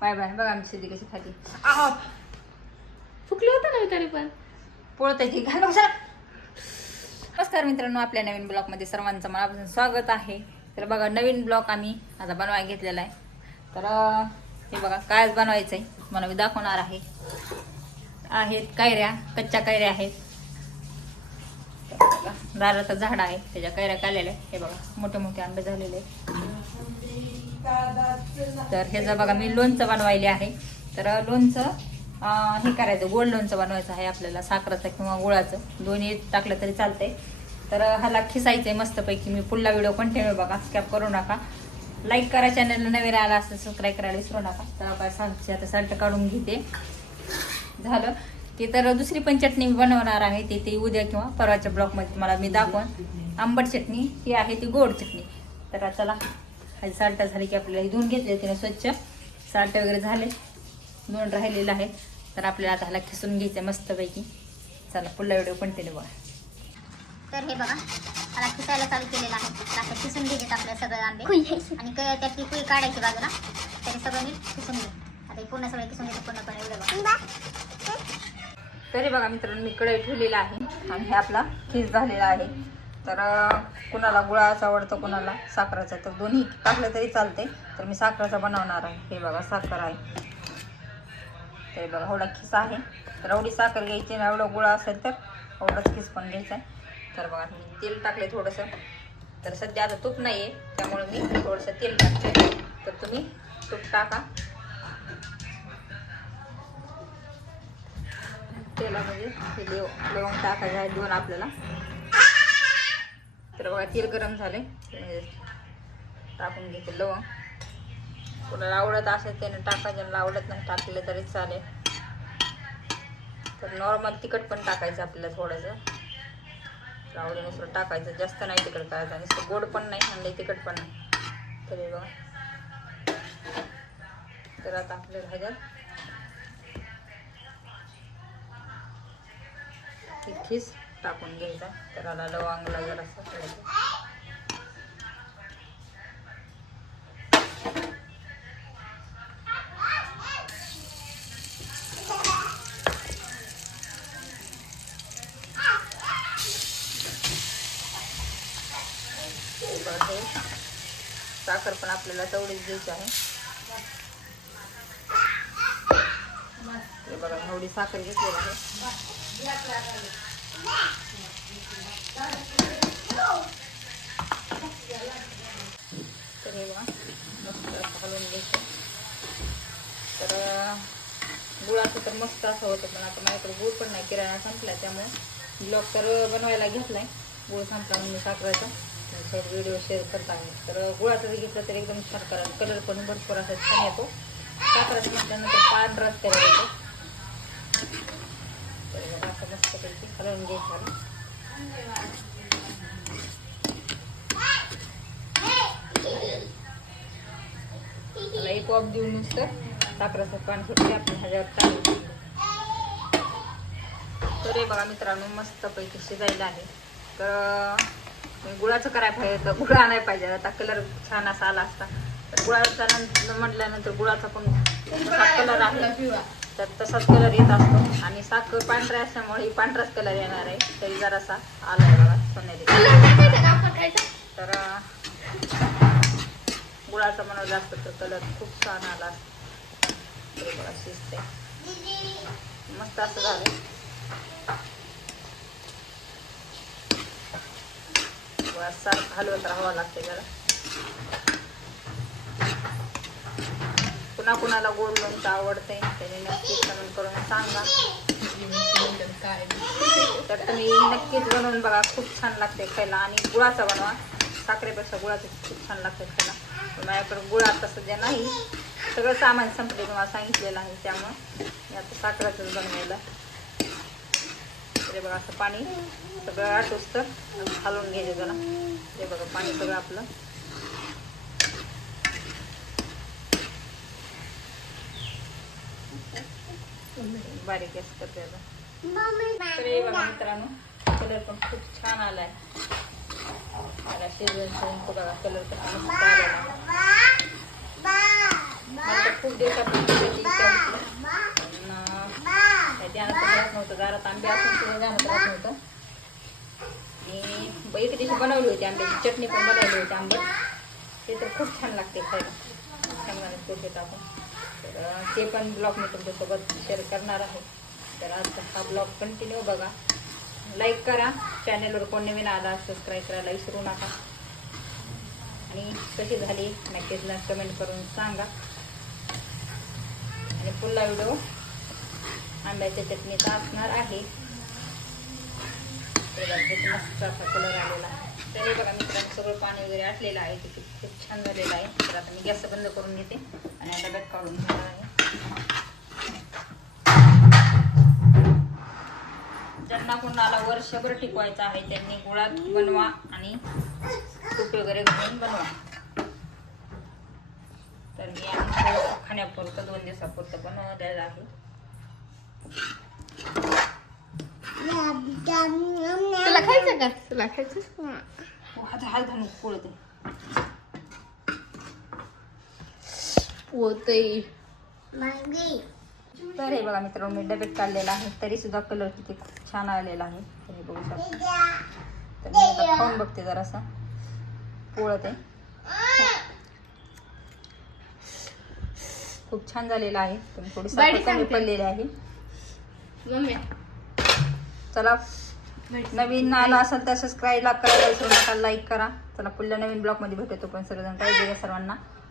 Bye bye. बघा आमची सिद्धी कशी खाती. आहो. फुकलं होतं ना तरी पण. पोळताची घाल बघ सर. नमस्कार मित्रांनो आपल्या नवीन ब्लॉगमध्ये सर्वांचं मनापासून स्वागत आहे. तर बघा नवीन ब्लॉग आम्ही आता बनवायला घेतलेला आहे. तर हे बघा कायच बनवायचं आहे मला मी दाखवणार आहे. आहेत कैऱ्या कच्च्या कैऱ्या आहेत. बघा, दाराचं झाड आहे त्याच्या कैऱ्या काढलेल्या आहे. हे बघा मोठे मोठे आंबे झालेले तर तर ह्याचं बघा मी लोणचं बनवायले आहे. तर लोणचं हे करायचं गोड लोणचं बनवायचं आहे आपल्याला साखराचं किंवा गुळाचं. दोन्ही टाकलं तरी चालतंय. तर ह्याला खिसायचं आहे मस्तपैकी. मी पुढला व्हिडिओ कंटिन्यू बघा स्कॅप करू नका. लाईक करा चॅनलला नवीन आला असं सबस्क्राईब करायला विसरू नका. तर काय सांगते आता साल्ट काढून घेते. झालं. की तर दुसरी पण चटणी मी बनवणार आहे ते ते उद्या किंवा परवाच्या ब्लॉकमध्ये तुम्हाला मी दाखवून. आंबट चटणी ही आहे ती गोड चटणी. तर चला हा साल्ट झाली की आपल्याला ही धुवून घेतले तिने स्वच्छ. साल्ट वगैरे झाले धुवून राहिलेलं आहे. तर आपल्याला आता ह्याला खिसून घ्यायचं आहे मस्तपैकी. चला पुढला व्हिडिओ कंटिन्यू बघा. तर हे बघा मला खिसायला चालू केलेलं आहे. तर आता खिसून घ्यायचे आपले सगळे आंबे. आणि क- त्यातली कुई काढायची बाजूला. तरी सगळं मी खिसून घे आता हे पूर्ण सगळे खिसून घेते पूर्णपणे एवढं बघा. तरी बघा मित्रांनो मी कढई ठेवलेला आहे आणि हे आपला खीस झालेला आहे. तर कुणाला गुळाचा आवडतं कुणाला साखराचा तर दोन्ही टाकलं तरी चालते. तर मी साखराचा बनवणार आहे. हे बघा साखर आहे. तरी बघा एवढा खिस आहे. तर एवढी साखर घ्यायची आणि एवढं गुळा असेल तर एवढंच खिस पण घ्यायचा आहे. तर बघा मी तेल टाकले थोडंसं. तर सध्या आता तूप नाही आहे त्यामुळे मी थोडंसं तेल टाकते. तर तुम्ही तूप टाका. तेलामध्ये म्हणजे हे देव लवंग टाकायचं आहे दोन आपल्याला. तर बघा तेल गरम झाले म्हणजे टाकून घेते लवंग. कोणाला आवडत असेल त्याने टाकायचं आवडत नाही टाकले तरी चालेल. तर नॉर्मल तिखट पण टाकायचं आपल्याला थोडंसं. तर आवडीनुसार टाकायचं. जास्त नाही तिखट करायचं आणि नुसतं गोड पण नाही आणि तिखट पण नाही. तरी बघा. तर आता आपल्याला ह्याच्यात खीस टाकून घ्यायचा. त्याला लवंगला जरासं करायचं साखर पण आपल्याला तेवढीच घ्यायची आहे. हे बघा एवढी साखर घेतलेली आहे. तर असं तर गुळाचं तर मस्त असं होतं पण आता माझ्याकडे गुळ पण नाही किराणा संपला त्यामुळे ब्लॉग तर बनवायला घेतलाय गुळ संपला म्हणून मी साखरायचा व्हिडिओ शेअर करत आहे तर गुळाचं जर घेतलं तर एकदम छान करा. कलर पण भरपूर असा छान येतो. साखराचं म्हटल्यानंतर पांढराच त्याला येतो. मस्तपैकी हलवून घ्यायचं मला एक वाफ देऊन नुसतं साखराचं पाणी सुटले आपण ह्याच्यावर टाकू तर हे बघा मित्रांनो मस्तपैकी शिजायला आहे. तर गुळाचं करायला पाहिजे तर गुळ आणायला पाहिजे. आता कलर छान असा आला असता. तर गुळाचा नंतर म्हटल्यानंतर गुळाचा पण कलर आहे. तर तसाच कलर येत असतो. आणि साखर पांढऱ्या असल्यामुळे पांढराच कलर येणार आहे. तरी जरासा आला आहे बघा सोनेरी तर गुळाचा बनवला जास्त तर कलर खूप छान आला. असता. बघा शिजते मस्त असं झालं बघा, सारखं हलवत राहावं लागते जरा. कुणा कुणाला गोड लोणचं आवडते. त्याने नक्कीच कमेंट करून सांगा. तर तुम्ही नक्कीच बनवून बघा. खूप छान लागते खायला. आणि गुळाचा बनवा. साखरेपेक्षा गुळाचं खूप छान लागते खायला. माझ्याकडे गुळ आता सध्या नाही. सगळं सामान संपले तुम्हाला सांगितलेलं आहे. त्यामुळं मी आता साखराचंच बनवायला बघा असं पाणी सगळं आटोस तर हलवून घ्यायचं त्याला ते बघा पाणी सगळं आपलं. बारीक हे बघा मित्रांनो कलर पण खूप छान आलाय. मला शिजवून शिजवून बघा कलर कसा मस्त आलेला खूप दिवसापासून पण, नव्हतं. दारात आंबे असून जाणत राहत नव्हतं. आणि एके दिवशी बनवली होती आंब्याची. चटणी पण बनवली होती आंबट ते तर खूप छान लागते खायला. शेंगदाणे पोहे टाकून तर ते पण ब्लॉग मी तुमच्यासोबत शेअर करणार आहे. तर आज हा ब्लॉग कंटिन्यू बघा. लाईक करा. चॅनलवर कोण नवीन आला सबस्क्राईब करायला विसरू नका. आणि कशी झाली नक्कीच कमेंट करून सांगा. आणि पुढला व्हिडिओ आंब्याच्या चटणीचा असणार आहे. ते बघा, मस्त असा कलर आलेला आहे. तर हे बघा मित्रांनो सगळं पाणी वगैरे आटलेलं आहे. ते खूप खूप छान झालेलं आहे. तर आता मी गॅस बंद करून घेते. आणि आता डब्यात काढून घेणार आहे. ज्यांना कोणाला वर्षभर टिकवायचं आहे त्यांनी गुळात बनवा आणि तूप वगैरे घालून बनवा. तर मी आमचं खाण्यापुरतं दोन दिवसापुरतं बनवलेलं आहे. तुला खायचं का? तुला खायचं? हो, हात हात घालून पोळते पोतई तर हे बघा मित्रांनो मी डब्यात काढलेला आहे तरी सुद्धा कलर किती खूप छान आलेला आहे. तर हे बघू शकता. तर मी आता खाऊन बघते जरासा. पोळत. आहे खूप छान झालेला आहे. तुम्ही थोडी साखर कमी. पडलेली आहे. मम्मी चला नवीन आला असेल तर सबस्क्राईब करायला विसरू नका लाईक करा. चला पुढल्या नवीन ब्लॉगमध्ये भेटतो पण सर्वजण काय सर्वांना.